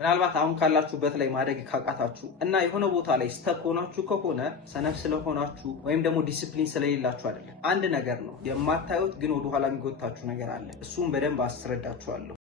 ምናልባት አሁን ካላችሁበት ላይ ማደግ ካቃታችሁ እና የሆነ ቦታ ላይ ስተክ ሆናችሁ ከሆነ ሰነፍ ስለሆናችሁ ወይም ደግሞ ዲሲፕሊን ስለሌላችሁ አይደለም። አንድ ነገር ነው የማታዩት ግን ወደኋላ የሚጎታችሁ ነገር አለ። እሱም በደንብ አስረዳችኋለሁ።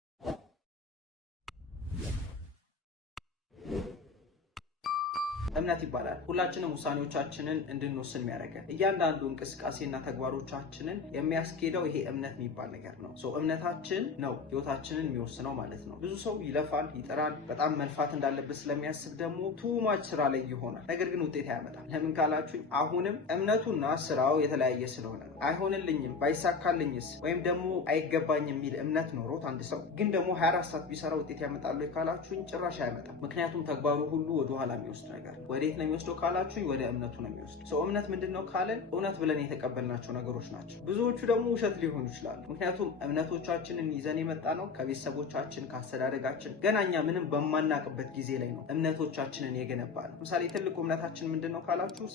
እምነት ይባላል። ሁላችንም ውሳኔዎቻችንን እንድንወስን የሚያደርገን እያንዳንዱ እንቅስቃሴና ተግባሮቻችንን የሚያስኬደው ይሄ እምነት የሚባል ነገር ነው። እምነታችን ነው ህይወታችንን የሚወስነው ማለት ነው። ብዙ ሰው ይለፋል፣ ይጥራል፣ በጣም መልፋት እንዳለበት ስለሚያስብ ደግሞ ቱማች ስራ ላይ ይሆናል። ነገር ግን ውጤት አያመጣም። ለምን ካላችሁኝ አሁንም እምነቱና ስራው የተለያየ ስለሆነ ነው። አይሆንልኝም፣ ባይሳካልኝስ ወይም ደግሞ አይገባኝ የሚል እምነት ኖሮት አንድ ሰው ግን ደግሞ 24 ሰዓት ቢሰራ ውጤት ያመጣሉ ካላችሁኝ ጭራሽ አያመጣም። ምክንያቱም ተግባሩ ሁሉ ወደኋላ የሚወስድ ነገር ወዴት ነው የሚወስደው ካላችሁኝ ወደ እምነቱ ነው የሚወስደው። እምነት ምንድነው ካለን እውነት ብለን የተቀበልናቸው ነገሮች ናቸው። ብዙዎቹ ደግሞ ውሸት ሊሆኑ ይችላሉ። ምክንያቱም እምነቶቻችንን ይዘን የመጣ ነው ከቤተሰቦቻችን ከአስተዳደጋችን ገና እኛ ምንም በማናቅበት ጊዜ ላይ ነው እምነቶቻችንን የገነባ ነው። ለምሳሌ ትልቁ እምነታችን ምንድነው ካላችሁ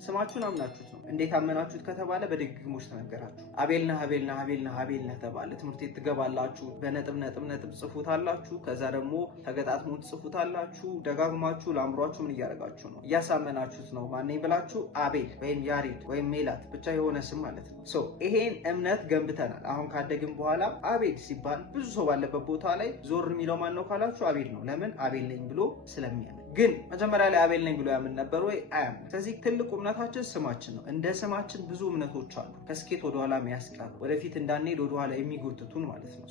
ስማችሁን አምናችሁት ነው። እንዴት አመናችሁት ከተባለ በድግግሞች ተነገራችሁ። አቤልነህ አቤልነህ አቤልነህ አቤልነህ ተባለ። ትምህርት ቤት ትገባላችሁ፣ በነጥብ ነጥብ ነጥብ ጽፉታላችሁ። ከዛ ደግሞ ተገጣጥሞ ጽፉታላችሁ። ደጋግማችሁ ለአእምሯችሁ ምን እያደረጋችሁ ነው? እያሳመናችሁት ነው። ማነኝ ብላችሁ አቤል ወይም ያሬድ ወይም ሜላት ብቻ የሆነ ስም ማለት ነው። ይሄን እምነት ገንብተናል። አሁን ካደግን በኋላ አቤል ሲባል ብዙ ሰው ባለበት ቦታ ላይ ዞር የሚለው ማን ነው ካላችሁ አቤል ነው። ለምን? አቤል ነኝ ብሎ ስለሚያምን። ግን መጀመሪያ ላይ አቤል ነኝ ብሎ ያምን ነበር ወይ? አያምን። ስለዚህ ትልቁ እምነታችን ስማችን ነው። እንደ ስማችን ብዙ እምነቶች አሉ፣ ከስኬት ወደኋላ የሚያስቀሩ ወደፊት እንዳንሄድ ወደኋላ የሚጎትቱን ማለት ነው።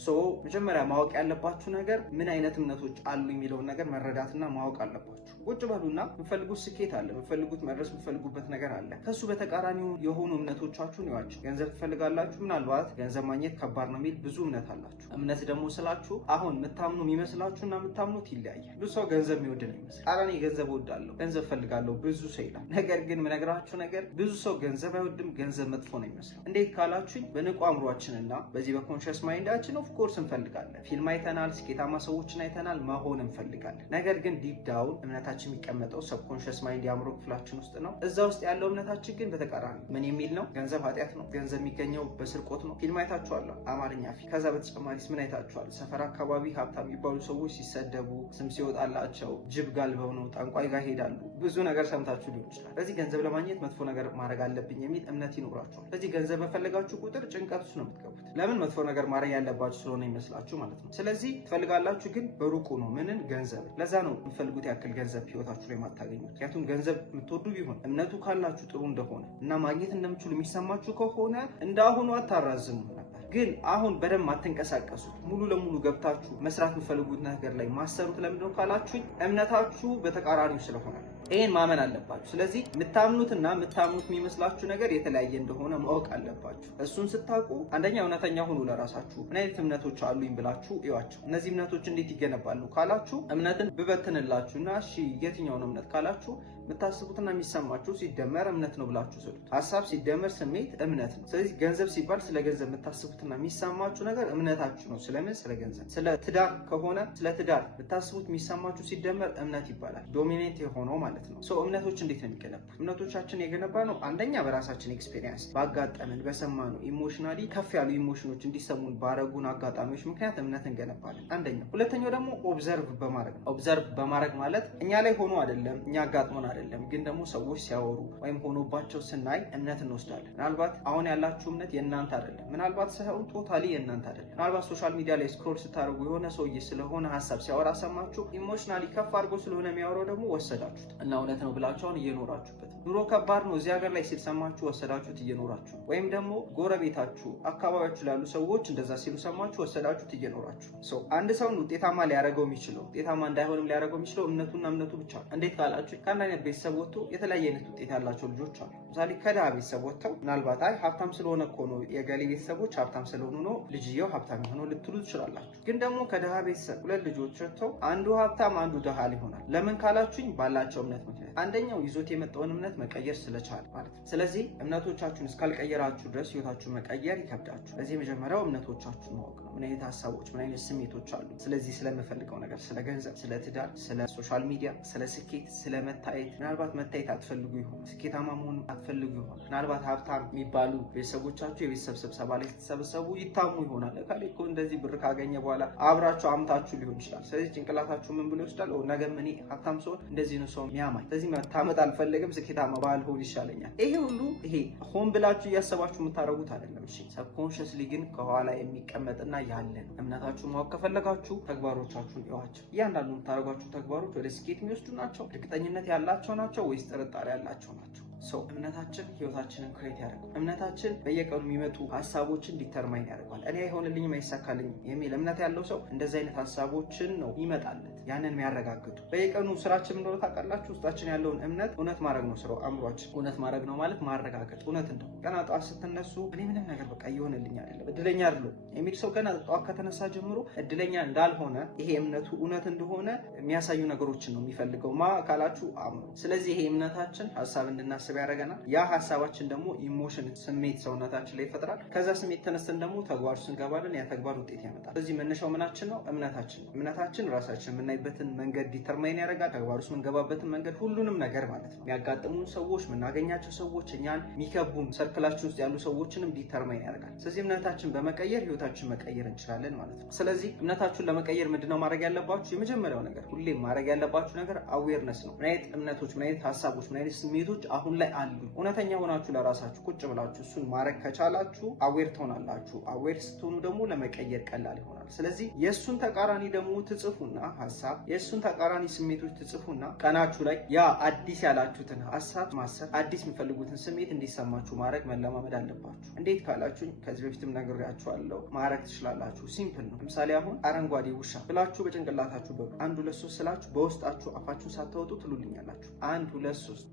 መጀመሪያ ማወቅ ያለባችሁ ነገር ምን አይነት እምነቶች አሉ የሚለውን ነገር መረዳትና ማወቅ አለባችሁ። ቁጭ በሉና የምፈልጉት ስኬት አለ፣ የምፈልጉት መድረስ የምፈልጉበት ነገር አለ። ከሱ በተቃራኒው የሆኑ እምነቶቻችሁን ይዋችሁ። ገንዘብ ትፈልጋላችሁ፣ ምናልባት ገንዘብ ማግኘት ከባድ ነው የሚል ብዙ እምነት አላችሁ። እምነት ደግሞ ስላችሁ አሁን የምታምኑ የሚመስላችሁና የምታምኑት ይለያያል። ብዙ ሰው ገንዘብ የሚወድ ነው ይመስላል። እኔ ገንዘብ እወዳለሁ፣ ገንዘብ ፈልጋለሁ ብዙ ሰው ይላል። ነገር ግን የምነግራችሁ ነገር ብዙ ሰው ገንዘብ አይወድም፣ ገንዘብ መጥፎ ነው ይመስላል። እንዴት ካላችሁኝ በንቁ አእምሯችንና በዚህ በኮንሽስ ማይንዳችን ኦፍ ኮርስ እንፈልጋለን። ፊልም አይተናል፣ ስኬታማ ሰዎችን አይተናል፣ መሆን እንፈልጋለን። ነገር ግን ዲፕ ዳውን እምነታችን የሚቀመጠው ሰብኮንሽስ ማይንድ የአእምሮ ክፍላችን ውስጥ ነው። እዛ ውስጥ ያለው እምነታችን ግን በተቃራኒ ምን የሚል ነው? ገንዘብ ኃጢአት ነው፣ ገንዘብ የሚገኘው በስርቆት ነው። ፊልም አይታችኋል፣ አማርኛ ፊልም። ከዛ በተጨማሪስ ምን አይታችኋል? ሰፈር አካባቢ ሀብታም የሚባሉ ሰዎች ሲሰደቡ፣ ስም ሲወጣላቸው፣ ጅብ ጋልበው ነው፣ ጠንቋይ ጋር ሄዳሉ። ብዙ ነገር ሰምታችሁ ሊሆን ይችላል። ስለዚህ ገንዘብ ለማግኘት መጥፎ ነገር ማድረግ አለብኝ የሚል እምነት ይኖራችኋል። ስለዚህ ገንዘብ በፈለጋችሁ ቁጥር ጭንቀት ውስጥ ነው የምትገቡት። ለምን? መጥፎ ነገር ማድረግ ያለባችሁ ስለሆነ ይመስላችሁ ማለት ነው። ስለዚህ ትፈልጋላችሁ፣ ግን በሩቁ ነው። ምንን? ገንዘብ። ለዛ ነው የምትፈልጉት ያክል ገንዘብ ህይወታችሁ ላይ ማታገኙት። ምክንያቱም ገንዘብ የምትወዱ ቢሆን እምነቱ ካላችሁ ጥሩ እንደሆነ እና ማግኘት እንደምችሉ የሚሰማችሁ ከሆነ እንዳሁኑ አታራዝሙ ነበር። ግን አሁን በደንብ አትንቀሳቀሱት። ሙሉ ለሙሉ ገብታችሁ መስራት የምትፈልጉት ነገር ላይ ማሰሩት ለምንድነው ካላችሁኝ እምነታችሁ በተቃራኒው ስለሆነ ይሄን ማመን አለባችሁ። ስለዚህ የምታምኑትና የምታምኑት የሚመስላችሁ ነገር የተለያየ እንደሆነ ማወቅ አለባችሁ። እሱን ስታውቁ አንደኛ እውነተኛ ሁኑ ለራሳችሁ። ምን አይነት እምነቶች አሉኝ ብላችሁ እዩዋቸው። እነዚህ እምነቶች እንዴት ይገነባሉ ካላችሁ እምነትን ብበትንላችሁና እሺ የትኛውን እምነት ካላችሁ የምታስቡትና የሚሰማችሁ ሲደመር እምነት ነው ብላችሁ ስሉት። ሀሳብ ሲደመር ስሜት እምነት ነው። ስለዚህ ገንዘብ ሲባል ስለ ገንዘብ የምታስቡትና የሚሰማችሁ ነገር እምነታችሁ ነው። ስለምን? ስለ ገንዘብ። ስለ ትዳር ከሆነ ስለ ትዳር የምታስቡት የሚሰማችሁ ሲደመር እምነት ይባላል። ዶሚኔንት የሆነው ማለት ነው። እምነቶች እንዴት ነው የሚገነቡት? እምነቶቻችን የገነባ ነው አንደኛ በራሳችን ኤክስፔሪየንስ ባጋጠምን በሰማነው ኢሞሽናሊ ከፍ ያሉ ኢሞሽኖች እንዲሰሙን ባረጉን አጋጣሚዎች ምክንያት እምነት እንገነባለን። አንደኛ። ሁለተኛው ደግሞ ኦብዘርቭ በማድረግ ነው። ኦብዘርቭ በማድረግ ማለት እኛ ላይ ሆኖ አይደለም፣ እኛ አጋጥሞን አይደለም፣ ግን ደግሞ ሰዎች ሲያወሩ ወይም ሆኖባቸው ስናይ እምነት እንወስዳለን። ምናልባት አሁን ያላችሁ እምነት የእናንተ አይደለም፣ ምናልባት ሳይሆን ቶታሊ የእናንተ አይደለም። ምናልባት ሶሻል ሚዲያ ላይ ስክሮል ስታደርጉ የሆነ ሰውዬ ስለሆነ ሀሳብ ሲያወራ ሰማችሁ፣ ኢሞሽናሊ ከፍ አድርጎ ስለሆነ የሚያወራው ደግሞ ወሰዳችሁት እና እውነት ነው ብላችሁ አሁን እየኖራችሁበት። ኑሮ ከባድ ነው እዚህ ሀገር ላይ ሲል ሰማችሁ፣ ወሰዳችሁት፣ እየኖራችሁ። ወይም ደግሞ ጎረቤታችሁ አካባቢያችሁ ላሉ ሰዎች እንደዛ ሲሉ ሰማችሁ፣ ወሰዳችሁት፣ እየኖራችሁ። አንድ ሰውን ውጤታማ ሊያደርገው የሚችለው ውጤታማ እንዳይሆንም ሊያደርገው የሚችለው እምነቱና እምነቱ ብቻ ነው። እንዴት ካላችሁ ከአንድ አይነት ቤተሰብ ወጥቶ የተለያየ አይነት ውጤት ያላቸው ልጆች አሉ። ምሳሌ ከድሃ ቤተሰብ ወጥተው ምናልባት አይ ሀብታም ስለሆነ እኮ ነው የገሌ ቤተሰቦች ሀብታም ስለሆኑ ነው ልጅየው ሀብታም የሆነው ልትሉ ትችላላችሁ። ግን ደግሞ ከድሃ ቤተሰብ ሁለት ልጆች ወጥተው አንዱ ሀብታም አንዱ ድሃ ሊሆናል። ለምን ካላችሁኝ ባላቸው እምነት ምክንያት። አንደኛው ይዞት የመጣውን እምነት መቀየር ስለቻለ ማለት ነው። ስለዚህ እምነቶቻችሁን እስካልቀየራችሁ ድረስ ህይወታችሁን መቀየር ይከብዳችሁ። ስለዚህ የመጀመሪያው እምነቶቻችሁን ማወቅ ነው። ምን አይነት ሀሳቦች፣ ምን አይነት ስሜቶች አሉ። ስለዚህ ስለምፈልገው ነገር፣ ስለ ገንዘብ፣ ስለ ትዳር፣ ስለ ሶሻል ሚዲያ፣ ስለ ስኬት፣ ስለ መታየት። ምናልባት መታየት አትፈልጉ ይሆን፣ ስኬታማ መሆን አትፈልጉ ይሆን። ምናልባት ሀብታም የሚባሉ ቤተሰቦቻችሁ የቤተሰብ ስብሰባ ላይ ስትሰበሰቡ ይታሙ ይሆናል። ካሌ እኮ እንደዚህ ብር ካገኘ በኋላ አብራችሁ አምታችሁ ሊሆን ይችላል። ስለዚህ ጭንቅላታችሁ ምን ብሎ ይወስዳል? ነገም እኔ ሀብታም ስሆን እንደዚህ ነው ሰው የሚያማኝ፣ ስለዚህ መታመጥ አልፈልግም፣ ስኬታማ ባልሆን ይሻለኛል። ይሄ ሁሉ ይሄ ሆን ብላችሁ እያሰባችሁ የምታደርጉት አይደለም። እሺ ሰብኮንሽስሊ ግን ከኋላ የሚቀመጥና ያለ ነው። እምነታችሁን ማወቅ ከፈለጋችሁ ተግባሮቻችሁን እዩዋቸው። እያንዳንዱ የምታደርጓቸው ተግባሮች ወደ ስኬት የሚወስዱ ናቸው? እርግጠኝነት ያላቸው ናቸው ወይስ ጥርጣሬ ያላቸው ናቸው? እምነታችን ህይወታችንን ክሬት ያደርጋል። እምነታችን በየቀኑ የሚመጡ ሀሳቦችን ዲተርማይን ያደርጋል። እኔ አይሆንልኝም አይሳካልኝም የሚል እምነት ያለው ሰው እንደዚህ አይነት ሀሳቦችን ነው ይመጣለት ያንን የሚያረጋግጡ። በየቀኑ ስራችን ምን እንደሆነ ታውቃላችሁ? ውስጣችን ያለውን እምነት እውነት ማድረግ ነው ስራው። አእምሯችን እውነት ማድረግ ነው ማለት ማረጋገጥ፣ እውነት እንደው ገና ጠዋት ስትነሱ እኔ ምንም ነገር በቃ እየሆንልኝ አይደለም እድለኛ አይደለሁ የሚል ሰው ገና ጠዋት ከተነሳ ጀምሮ እድለኛ እንዳልሆነ ይሄ እምነቱ እውነት እንደሆነ የሚያሳዩ ነገሮችን ነው የሚፈልገው ካላችሁ አእምሮ። ስለዚህ ይሄ እምነታችን ሀሳብ እንድናስብ ያደርገናል። ያ ሀሳባችን ደግሞ ኢሞሽን ስሜት ሰውነታችን ላይ ይፈጥራል። ከዛ ስሜት ተነስተን ደግሞ ተግባር ውስጥ እንገባለን። ያ ተግባር ውጤት ያመጣል። ስለዚህ መነሻው ምናችን ነው? እምነታችን ነው። እምነታችን ራሳችን የምናይበትን መንገድ ዲተርማይን ያደርጋል። ተግባር ውስጥ የምንገባበትን መንገድ፣ ሁሉንም ነገር ማለት ነው። የሚያጋጥሙን ሰዎች፣ የምናገኛቸው ሰዎች፣ እኛን የሚከቡን ሰርክላችን ውስጥ ያሉ ሰዎችንም ዲተርማይን ያደርጋል። ስለዚህ እምነታችን በመቀየር ህይወታችን መቀየር እንችላለን ማለት ነው። ስለዚህ እምነታችሁን ለመቀየር ምንድነው ማድረግ ያለባችሁ? የመጀመሪያው ነገር ሁሌም ማድረግ ያለባችሁ ነገር አዌርነስ ነው። ምን አይነት እምነቶች፣ ምን አይነት ሀሳቦች፣ ምን አይነት ስሜቶች አሁን ላይ አሉ። እውነተኛ ሆናችሁ ለራሳችሁ ቁጭ ብላችሁ እሱን ማድረግ ከቻላችሁ አዌር ትሆናላችሁ። አዌር ስትሆኑ ደግሞ ለመቀየር ቀላል ይሆናል። ስለዚህ የእሱን ተቃራኒ ደግሞ ትጽፉና ሀሳብ፣ የእሱን ተቃራኒ ስሜቶች ትጽፉና ቀናችሁ ላይ ያ አዲስ ያላችሁትን ሀሳብ ማሰብ፣ አዲስ የሚፈልጉትን ስሜት እንዲሰማችሁ ማድረግ መለማመድ አለባችሁ። እንዴት ካላችሁኝ ከዚህ በፊትም ነግሬያችኋለሁ። ማድረግ ትችላላችሁ። ሲምፕል ነው። ለምሳሌ አሁን አረንጓዴ ውሻ ብላችሁ በጭንቅላታችሁ በሉ 1 2 3 ስላችሁ በውስጣችሁ አፋችሁን ሳታወጡ ትሉልኛላችሁ። 1 2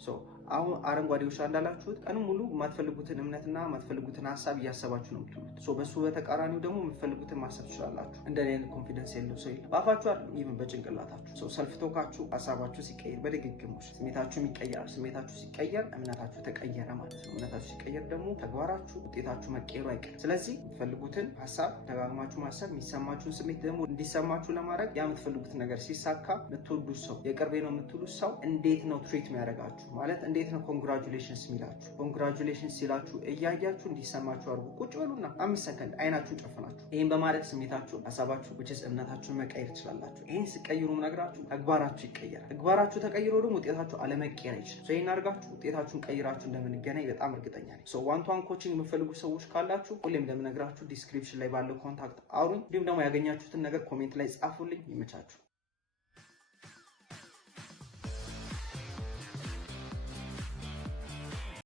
3 አሁን አረንጓዴ ውሻ እንዳላችሁት ቀኑ ሙሉ የማትፈልጉትን እምነትና የማትፈልጉትን ሀሳብ እያሰባችሁ ነው የምትሉት። በሱ በተቃራኒው ደግሞ የምትፈልጉትን ማሰብ ትችላላችሁ። እንደኔ አይነት ኮንፊደንስ የለው ሰው የለም። በአፋችሁ አይደለም፣ ይህም በጭንቅላታችሁ። ሰልፍ ቶካችሁ ሀሳባችሁ ሲቀየር በድግግሞች ስሜታችሁም ይቀየራል። ስሜታችሁ ሲቀየር እምነታችሁ ተቀየረ ማለት ነው። እምነታችሁ ሲቀየር ደግሞ ተግባራችሁ፣ ውጤታችሁ መቀየሩ አይቀርም። ስለዚህ የምትፈልጉትን ሀሳብ ደጋግማችሁ ማሰብ፣ የሚሰማችሁን ስሜት ደግሞ እንዲሰማችሁ ለማድረግ ያ የምትፈልጉትን ነገር ሲሳካ የምትወዱት ሰው፣ የቅርቤ ነው የምትሉት ሰው እንዴት ነው ትሪት የሚያደርጋችሁ ማለት እንዴት ነው ኮንግራቹሌሽንስ ሚላችሁ። ኮንግራቹሌሽንስ ሲላችሁ እያያችሁ እንዲሰማችሁ አድርጉ። ቁጭ በሉና 5 ሰከንድ አይናችሁን ጨፍናችሁ ይህን በማድረግ ስሜታችሁ፣ ሀሳባችሁ ውጭስ እምነታችሁን መቀየር ትችላላችሁ። ይህን ሲቀይሩ ነግራችሁ ተግባራችሁ ይቀየራል። ተግባራችሁ ተቀይሮ ደግሞ ውጤታችሁ አለመቀየር አይችልም። ይህን አድርጋችሁ ውጤታችሁን ቀይራችሁ እንደምንገናኝ በጣም እርግጠኛ ነኝ። ዋን ቱ ዋን ኮቺንግ የምፈልጉ ሰዎች ካላችሁ ሁሌም እንደምነግራችሁ ዲስክሪፕሽን ላይ ባለው ኮንታክት አውሩኝ። እንዲሁም ደግሞ ያገኛችሁትን ነገር ኮሜንት ላይ ጻፉልኝ። ይመቻችሁ።